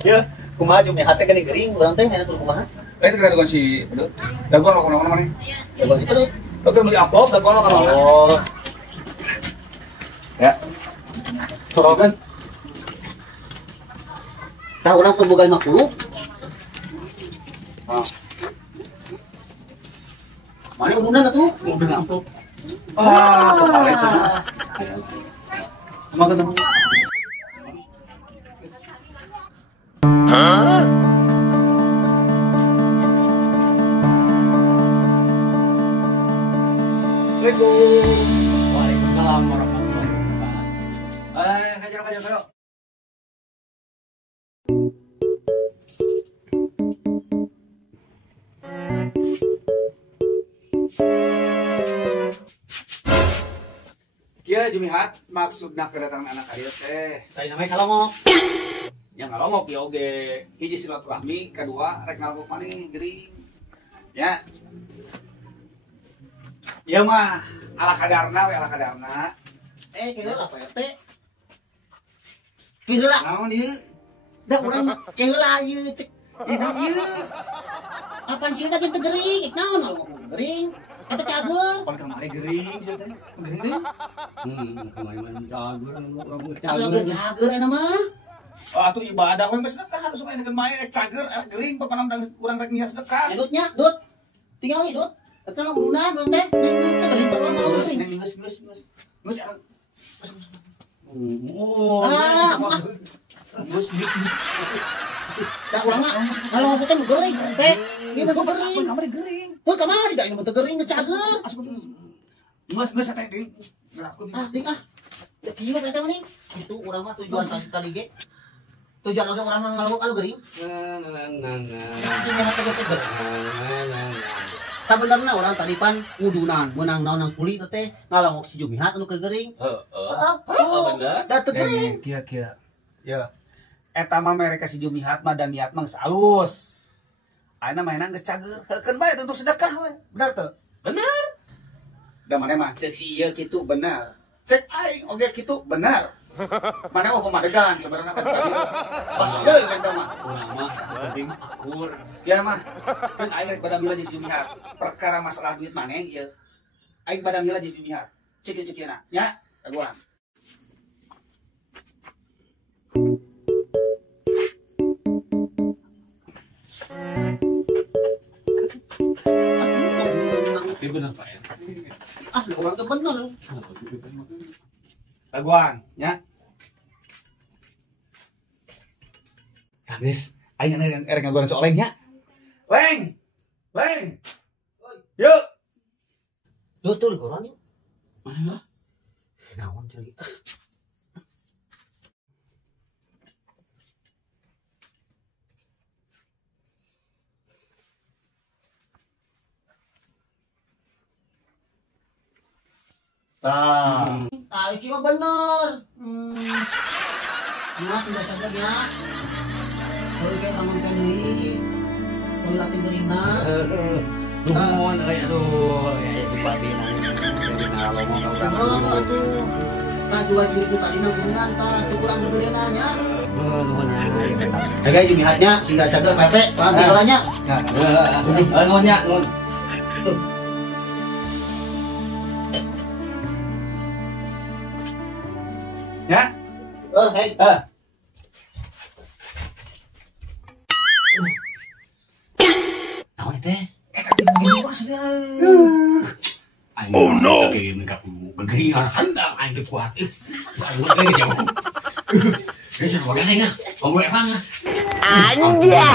Ya, kumaha Jumi hate geuning gering urang teh nya tuh kumaha? Itu daguan si Pedut. Daguan lo kemana mana? Daguan si Pedut. Oke beli amplop daguan lo kemana? Oh. Ya. Sorogan. Tah urang teh boga 50. Ah. Mana udunan atuh? Udah amplop. Ah, kepala itu. Emang ketemu. Assalamualaikum. Waalaikumsalam warahmatullahi wabarakatuh. Kajero. Kieu Jumihat maksudna kedatangan anak ayeuna teh. Tadi namanya kalongok. Yang ngalongok ya oge. Hiji silaturahmi, kedua rek ngalongok maneh gering. Ya. Ya mah ala kadarna we ala kadarna. Keheula Pak RT. Keheula. Naon ieu? Da urang mah keheula ieu cek hidup ieu. Apaan sih da teu gering? Naon kalongok gering? Eta cager. Pan kamari gering sia teh. Gering deui. Kemarin cager, Cager cager eta mah. Oh atuh ibadah we geus sedekah supaya nekeun mae rek cager gering pokona urang rek niat sedekah. Dutnya, Dut. Tinggal nih, Dut. Eta mah urunan urang teh. Teu gering urang Geus ngomong. neng geus. Geus geus. Da urang mah kalau maksudnya nu geuring teh. Ieu mah geuring. Kamari gering. Heuh kamari da ieu mah teu geuring geus cager. Geus eta deui. Gerakkeun. Ting ya kieu eta mah nih. Itu urang mah tujuan kali ge. Tujuan oge urang mah ngalungok anu geuring. Cuma hate ge teu geuring. Sabenerna urang tadi pan udunan meunang naon nang kuli teh ngalongok si Jumihat anu kegering. bener. Da teu geuring. Kia. Ya. Eta mah mereka si Jumihat mah dan niat mah geus alus. Ayeuna mainan geus cager. Heukeun bae untuk sedekah we. Bener teu? Bener. Da maneh mah cek si ieu kitu bener. Cek aing oge kitu bener. Maneh mah pamadegan sebenarnya kan tadi. Pas deui eta mah. Urang mah penting akur. Ya mah keun aing rek bada mila jeung si Jumihat. Perkara masalah duit maneh ieu. Aing bada mila jeung si Jumihat. Cek-cekeuna nya. Daguan. Tapi bener Pak ya. Urang teh bener. Daguan nya. Kanggeus, aing erek ngagoran sok Leng nya. Leng. Yuk. Dut tuh goran yuk. Mana lah? Naon cerita. Iki mah bener. Nah, sudah saja ya. Kalau kayak ramen teh deui. Kalau latih geuringna. Nuhun kayak tuh ya simpati jadi ngalongok urang. Atuh. Tah jual itu tadi nang kuningan tah teu urang gedeuna nya. Nuhun ya. Jaga Jumihatnya sehingga cager PT, orang tinggalannya. Nuhun ya, nuhun. Ya. Hei. Naon teh? Oh no. Saking ka gegeringan handang aing teh kuat. Aing geus ya. Geus bagaimana ya? Ngomong apa? Anjay.